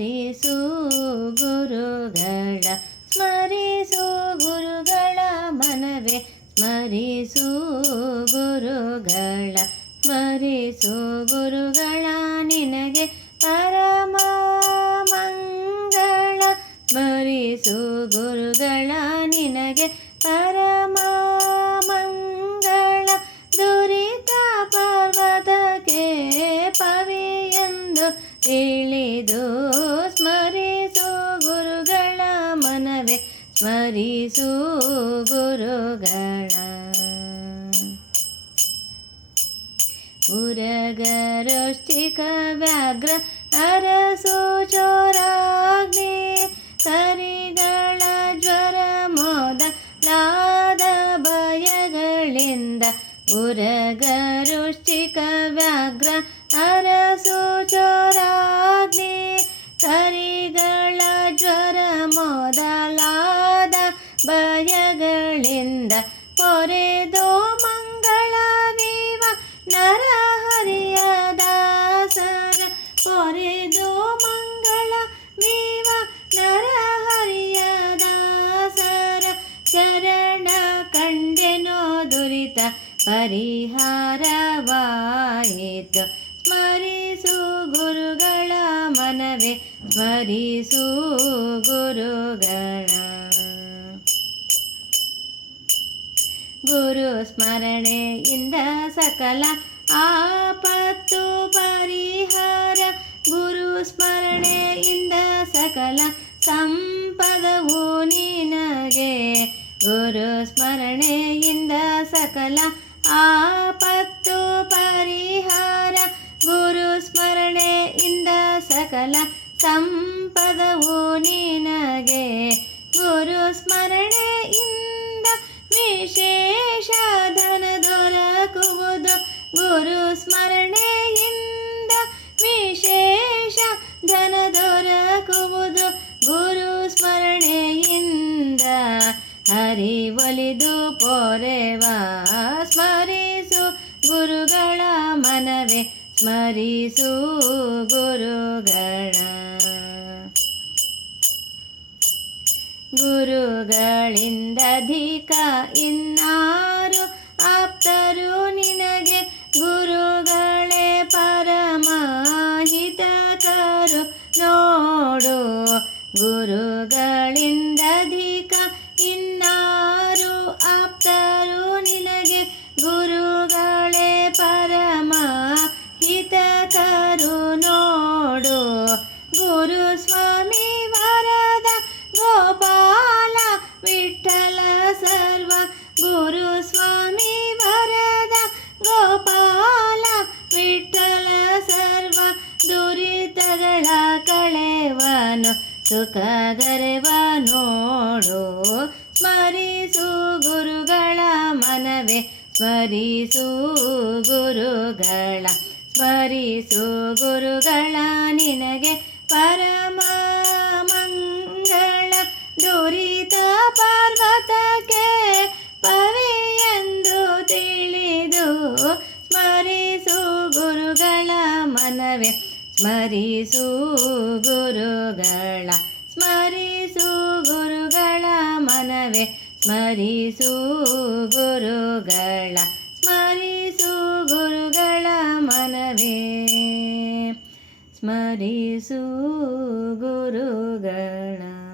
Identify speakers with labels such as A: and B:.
A: ಸ್ಮರಿಸು ಗುರುಗಳ ಸ್ಮರಿಸು ಗುರುಗಳ ಮನವೇ. ಸ್ಮರಿಸು ಗುರುಗಳ ಸ್ಮರಿಸು ಗುರುಗಳ ನಿನಗೆ ಪರಮ ಮಂಗಳ. ಸ್ಮರಿಸು ಗುರುಗಳ ನಿನಗೆ ಪರಮ ಮಂಗಳ. ದುರಿತ ಪರ್ವತಕ್ಕೆ ಪವಿಯೆಂದು ತಿಳಿದು ಸ್ಮರಿಸು ಗುರುಗಳ ಉರಗರೋಷ್ಟಿಕ ವ್ಯಾಘ್ರ ಅರಸು ಚೋರಾಗ್ನಿ ಕರಿಗಳ ಜ್ವರ ಮೋದ ಲಾದ ಭಯಗಳಿಂದ ಉರಗರುಷ್ಟಿಕ ವ್ಯಾಘ್ರ ಭಯಗಳಿಂದ ಪೊರೆದೋ ಮಂಗಳವೀವ ನರಹರಿಯ ದಾಸರ ಪೊರೆದೋ ಮಂಗಳ ವೀವ ನರಹರಿಯ ದಾಸರ ಶರಣ ಕಂಡೆನೋ ದುರಿತ ಪರಿಹಾರವಾಯಿತು ಸ್ಮರಿಸು ಗುರುಗಳ ಮನವೇ, ಸ್ಮರಿಸು ಗುರುಗಳ ಗುರು ಸ್ಮರಣೆಯಿಂದ ಸಕಲ ಆಪತ್ತು ಪರಿಹಾರ. ಗುರು ಸ್ಮರಣೆಯಿಂದ ಸಕಲ ಸಂಪದವು ನಿನಗೆ. ಗುರು ಸ್ಮರಣೆಯಿಂದ ಸಕಲ ಆಪತ್ತು ಪರಿಹಾರ. ಗುರು ಸ್ಮರಣೆಯಿಂದ ಸಕಲ ಸಂಪದವು ನಿನಗೆ. ಸ್ಮರಿಸು ಗುರುಗಳ. ಗುರುಗಳಿಂದ ಅಧಿಕ ಇನ್ನಾರು ಆಪ್ತರು ನಿನಗೆ ಗುರುಗಳೇ ಪರಮಹಿತಕರು ನೋಡು ಗುರುಗಳಿಂದ ಸುಖಗರೆವ ನೋಡು. ಸ್ಮರಿಸು ಗುರುಗಳ ಮನವೇ. ಸ್ಮರಿಸು ಗುರುಗಳ ಸ್ಮರಿಸು ಗುರುಗಳ ನಿನಗೆ ಪರಮ ಮಂಗಳ. ದುರಿತ ಪವಿ ಎಂದು ತಿಳಿದು ಸ್ಮರಿಸು ಗುರುಗಳ ಮನವೇ. ಸ್ಮರಿಸು ಗುರುಗಳ ಸ್ಮರಿಸು ಗುರುಗಳ ಮನವೇ. ಸ್ಮರಿಸು ಗುರುಗಳ ಸ್ಮರಿಸು ಗುರುಗಳ ಮನವೇ. ಸ್ಮರಿಸು ಗುರುಗಳ.